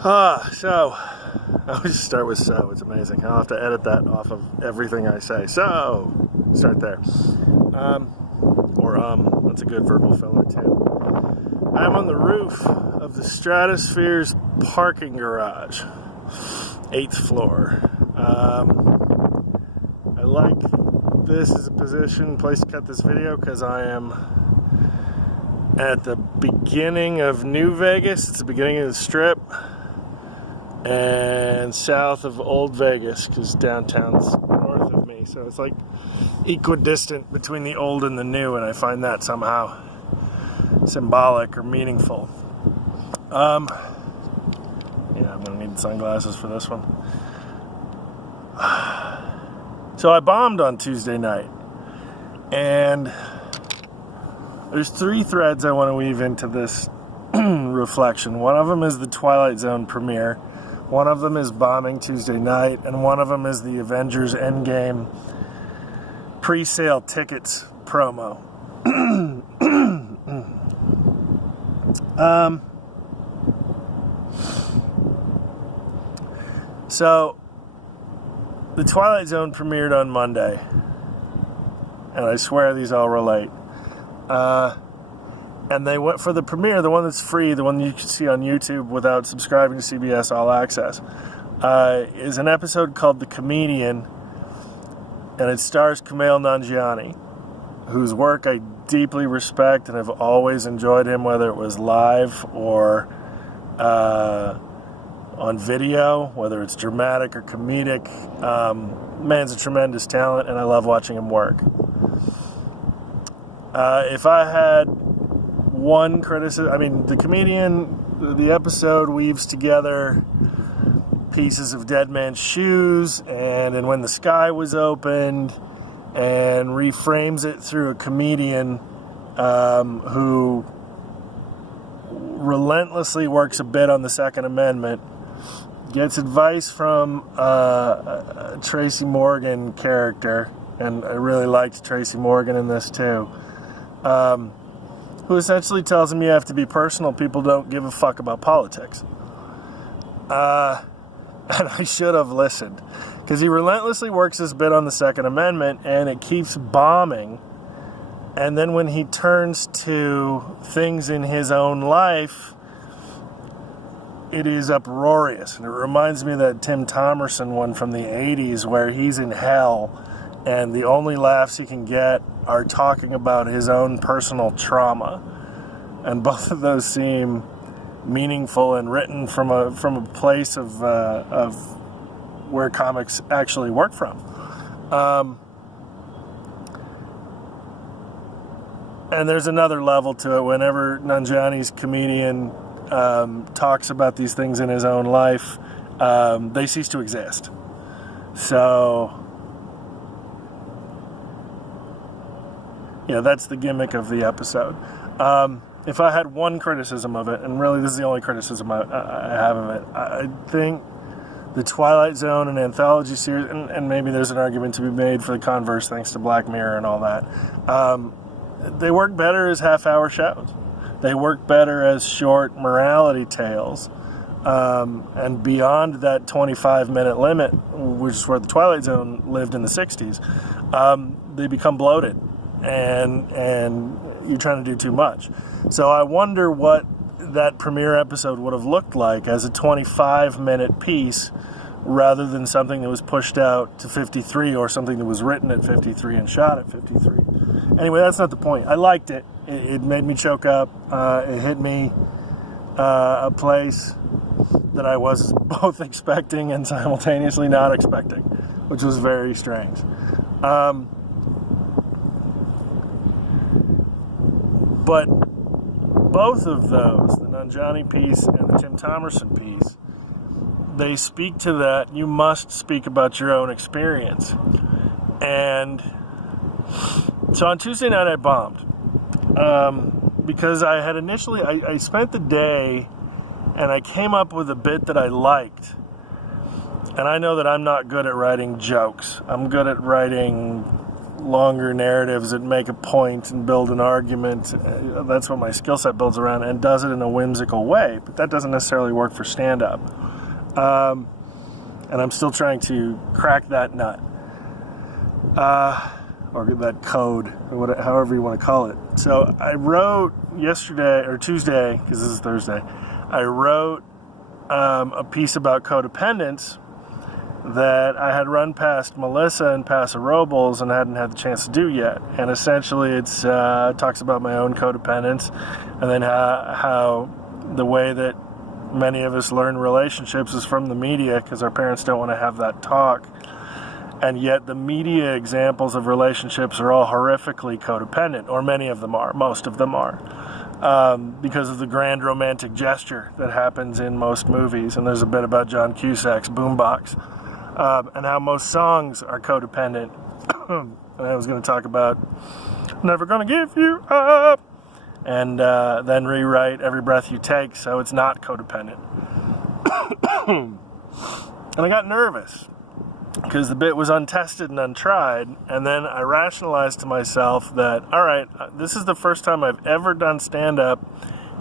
So, I always start with so. It's amazing. I'll have to edit that off of everything I say. So, start there. That's a good verbal filler too. I'm on the roof of the Stratosphere's parking garage, 8th floor. I like this as a place to cut this video because I am at the beginning of New Vegas. It's the beginning of the Strip. And south of Old Vegas, because downtown's north of me. So it's like equidistant between the old and the new, and I find that somehow symbolic or meaningful. I'm gonna need sunglasses for this one. So I bombed on Tuesday night, and there's 3 threads I want to weave into this reflection. One of them is the Twilight Zone premiere. One of them is bombing Tuesday night, and one of them is the Avengers Endgame pre-sale tickets promo. So, the Twilight Zone premiered on Monday, and I swear these all relate. And they went for the premiere, the one that's free, the one you can see on YouTube without subscribing to CBS All Access, is an episode called The Comedian, and it stars Kumail Nanjiani, whose work I deeply respect and have always enjoyed him, whether it was live or on video, whether it's dramatic or comedic. Man's a tremendous talent, and I love watching him work. If I had one criticism, The Comedian, the episode weaves together pieces of Dead Man's Shoes and When the Sky Was Opened, and reframes it through a comedian who relentlessly works a bit on the Second Amendment, gets advice from a Tracy Morgan character, and I really liked Tracy Morgan in this too, who essentially tells him you have to be personal. People don't give a fuck about politics. And I should have listened, because he relentlessly works this bit on the Second Amendment, and it keeps bombing. And then when he turns to things in his own life, it is uproarious. And it reminds me of that Tim Thomerson one from the 80s where he's in hell, and the only laughs he can get are talking about his own personal trauma. And both of those seem meaningful and written from a place of where comics actually work from. And there's another level to it. Whenever Nanjiani's comedian talks about these things in his own life, they cease to exist. So, that's the gimmick of the episode. If I had one criticism of it, and really this is the only criticism I have of it, I think the Twilight Zone and anthology series, and maybe there's an argument to be made for the converse thanks to Black Mirror and all that, they work better as half-hour shows. They work better as short morality tales. And beyond that 25-minute limit, which is where the Twilight Zone lived in the 60s, they become bloated. And you're trying to do too much. So I wonder what that premiere episode would have looked like as a 25-minute piece rather than something that was pushed out to 53 or something that was written at 53 and shot at 53. Anyway, that's not the point. I liked it. It made me choke up. It hit me a place that I was both expecting and simultaneously not expecting, which was very strange. But both of those, the Nanjiani piece and the Tim Thomerson piece, they speak to that. You must speak about your own experience. And so on Tuesday night I bombed. Because I had initially, I spent the day and I came up with a bit that I liked. And I know that I'm not good at writing jokes. I'm good at writing longer narratives that make a point and build an argument. That's what my skill set builds around, and does it in a whimsical way. But that doesn't necessarily work for stand-up. And I'm still trying to crack that nut. Or that code, or however you want to call it. So I wrote yesterday, or Tuesday, because this is Thursday, I wrote a piece about codependence that I had run past Melissa and Paso Robles and hadn't had the chance to do yet. And essentially it talks about my own codependence, and then how the way that many of us learn relationships is from the media, because our parents don't want to have that talk. And yet the media examples of relationships are all horrifically codependent, or many of them are, most of them are, because of the grand romantic gesture that happens in most movies. And there's a bit about John Cusack's Boombox, and how most songs are codependent. And I was going to talk about Never Gonna Give You Up, and then rewrite Every Breath You Take so it's not codependent. And I got nervous, because the bit was untested and untried, and then I rationalized to myself that, all right, this is the first time I've ever done stand-up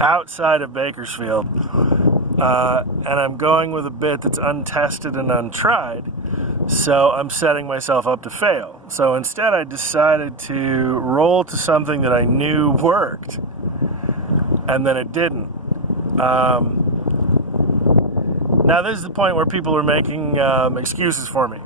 outside of Bakersfield, and I'm going with a bit that's untested and untried, so I'm setting myself up to fail. So instead I decided to roll to something that I knew worked, and then it didn't. Now, this is the point where people are making excuses for me.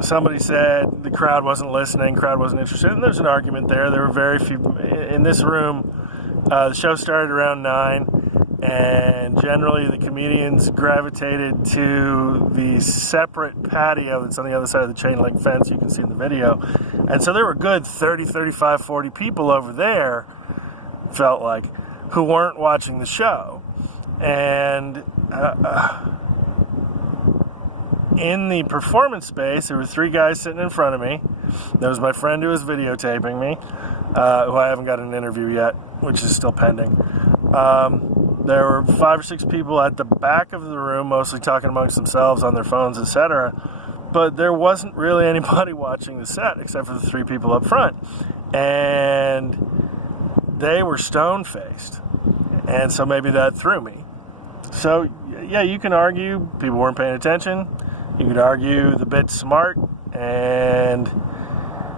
Somebody said the crowd wasn't listening, crowd wasn't interested, and there's an argument there. There were very few in this room. The show started around 9, and generally the comedians gravitated to the separate patio that's on the other side of the chain link fence you can see in the video. And so there were good 30, 35, 40 people over there, felt like, who weren't watching the show. And in the performance space, there were 3 guys sitting in front of me. There was my friend who was videotaping me, who I haven't got an interview yet, which is still pending. There were 5 or 6 people at the back of the room, mostly talking amongst themselves on their phones, etc. But there wasn't really anybody watching the set except for the 3 people up front. And they were stone-faced. And so maybe that threw me. So, yeah, you can argue people weren't paying attention. You could argue the bit's smart, and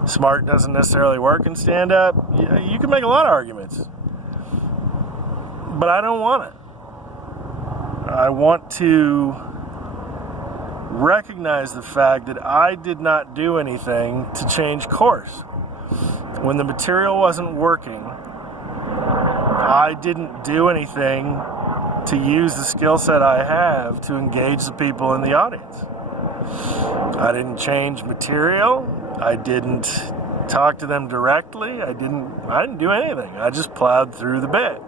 smart doesn't necessarily work in stand-up. You can make a lot of arguments. But I don't want it. I want to recognize the fact that I did not do anything to change course. When the material wasn't working, I didn't do anything to use the skill set I have to engage the people in the audience. I didn't change material. I didn't talk to them directly. I didn't do anything. I just plowed through the bit.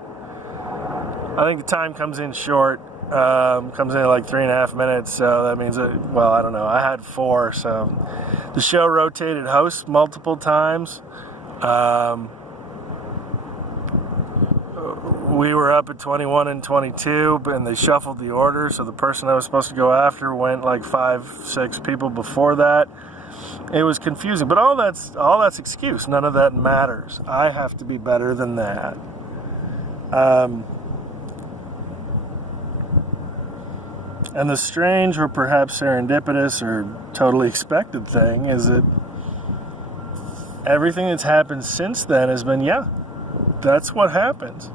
I think the time comes in short. Comes in at like 3.5 minutes, so that means I don't know. I had 4, so the show rotated hosts multiple times. We were up at 21 and 22, and they shuffled the order, so the person I was supposed to go after went like 5, 6 people before that. It was confusing, but all that's excuse. None of that matters. I have to be better than that. And the strange, or perhaps serendipitous, or totally expected thing is that everything that's happened since then has been, that's what happens.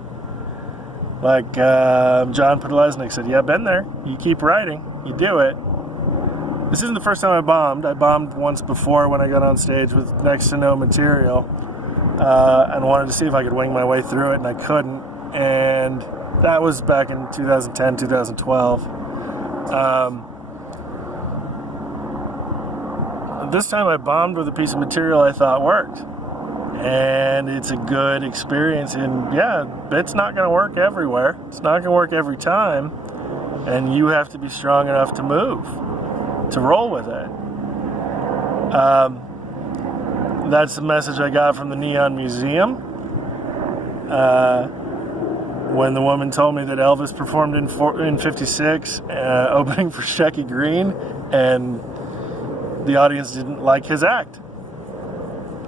Like John Podlesnik said, been there. You keep writing. You do it. This isn't the first time I bombed. I bombed once before when I got on stage with next to no material and wanted to see if I could wing my way through it, and I couldn't. And that was back in 2010, 2012. This time I bombed with a piece of material I thought worked. And it's a good experience. And bit's not going to work everywhere. It's not going to work every time. And you have to be strong enough to move, to roll with it. That's the message I got from the Neon Museum. When the woman told me that Elvis performed in 56, opening for Shecky Green, and the audience didn't like his act.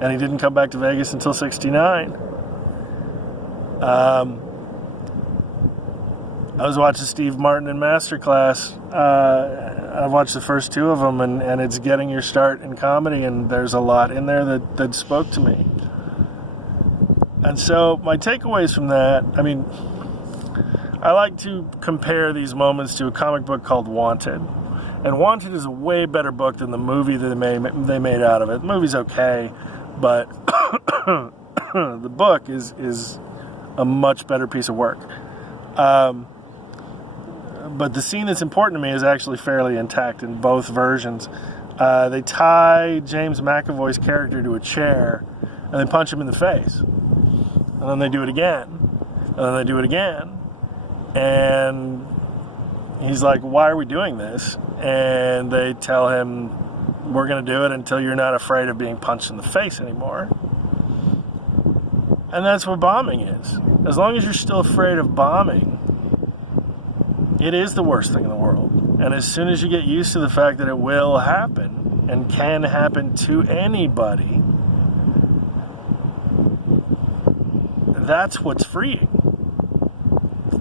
And he didn't come back to Vegas until 69. I was watching Steve Martin in Masterclass. I watched the first two of them, and it's getting your start in comedy, and there's a lot in there that spoke to me. And so my takeaways from that, I mean, I like to compare these moments to a comic book called Wanted. And Wanted is a way better book than the movie that they made out of it. The movie's okay, but the book is a much better piece of work. But the scene that's important to me is actually fairly intact in both versions. They tie James McAvoy's character to a chair, and they punch him in the face. And then they do it again. And then they do it again. And he's like, why are we doing this? And they tell him, we're going to do it until you're not afraid of being punched in the face anymore. And that's what bombing is. As long as you're still afraid of bombing, it is the worst thing in the world. And as soon as you get used to the fact that it will happen and can happen to anybody, that's what's freeing.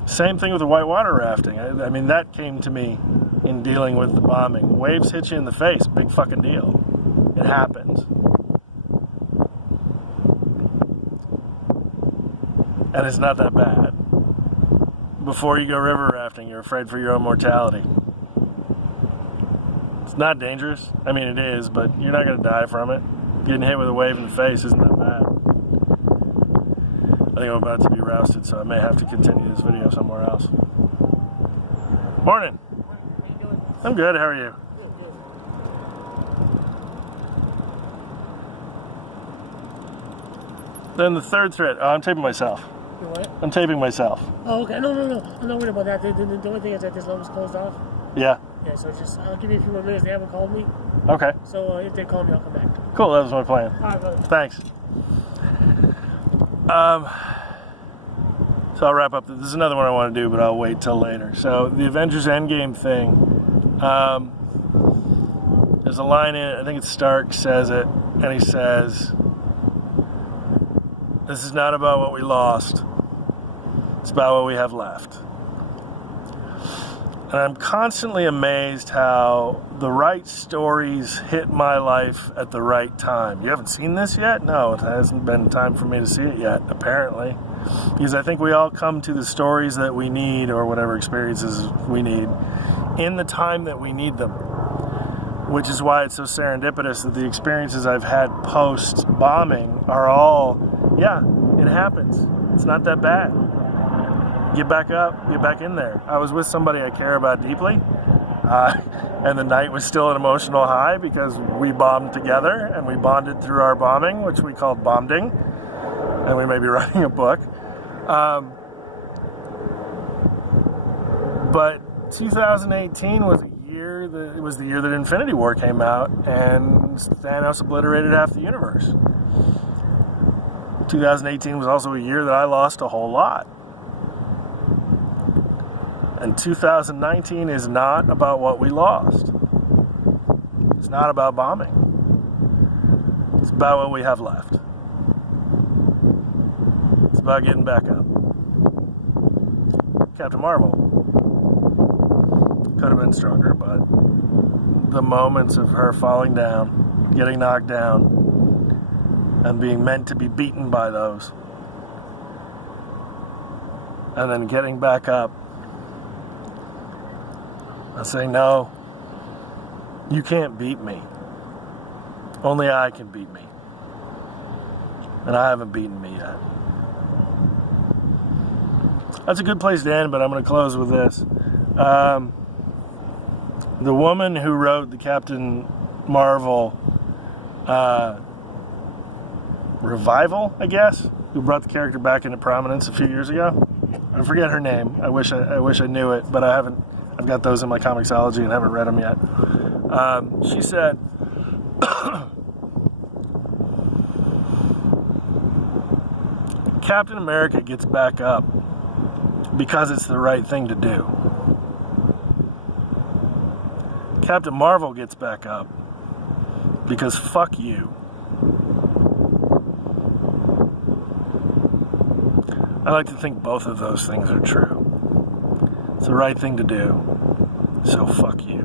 Same thing with the whitewater rafting. I mean, that came to me in dealing with the bombing. Waves hit you in the face, big fucking deal. It happens. And it's not that bad. Before you go river rafting, you're afraid for your own mortality. It's not dangerous. I mean, it is, but you're not going to die from it. Getting hit with a wave in the face isn't that bad. I think I'm about to be rousted, so I may have to continue this video somewhere else. Morning. How you doing? I'm good. How are you? Good. Then the third thread. Oh, I'm taping myself. You what? I'm taping myself. Oh, okay. No. I'm not worried about that. The only thing is that this number's closed off. Yeah. Yeah, so just, I'll give you a few more minutes. They haven't called me. Okay. So if they call me, I'll come back. Cool. That was my plan. All right, brother. Thanks. So I'll wrap up. This is another one I want to do, but I'll wait till later. So the Avengers Endgame thing. There's a line in it. I think it's Stark says it, and he says, "This is not about what we lost. It's about what we have left." And I'm constantly amazed how the right stories hit my life at the right time. You haven't seen this yet? No, it hasn't been time for me to see it yet, apparently. Because I think we all come to the stories that we need, or whatever experiences we need, in the time that we need them. Which is why it's so serendipitous that the experiences I've had post-bombing are all, yeah, it happens. It's not that bad. Get back up, get back in there. I was with somebody I care about deeply, and the night was still an emotional high because we bombed together and we bonded through our bombing, which we called Bombding, and we may be writing a book. But 2018 was the year that Infinity War came out and Thanos obliterated half the universe. 2018 was also a year that I lost a whole lot. And 2019 is not about what we lost. It's not about bombing. It's about what we have left. It's about getting back up. Captain Marvel could have been stronger, but the moments of her falling down, getting knocked down, and being meant to be beaten by those, and then getting back up and saying, no, you can't beat me. Only I can beat me. And I haven't beaten me yet. That's a good place to end, but I'm going to close with this. The woman who wrote the Captain Marvel revival, I guess, who brought the character back into prominence a few years ago. I forget her name. I wish I knew it, but I haven't. I've got those in my Comixology and haven't read them yet. She said, Captain America gets back up because it's the right thing to do. Captain Marvel gets back up Because fuck you. I like to think both of those things are true. It's the right thing to do. So fuck you.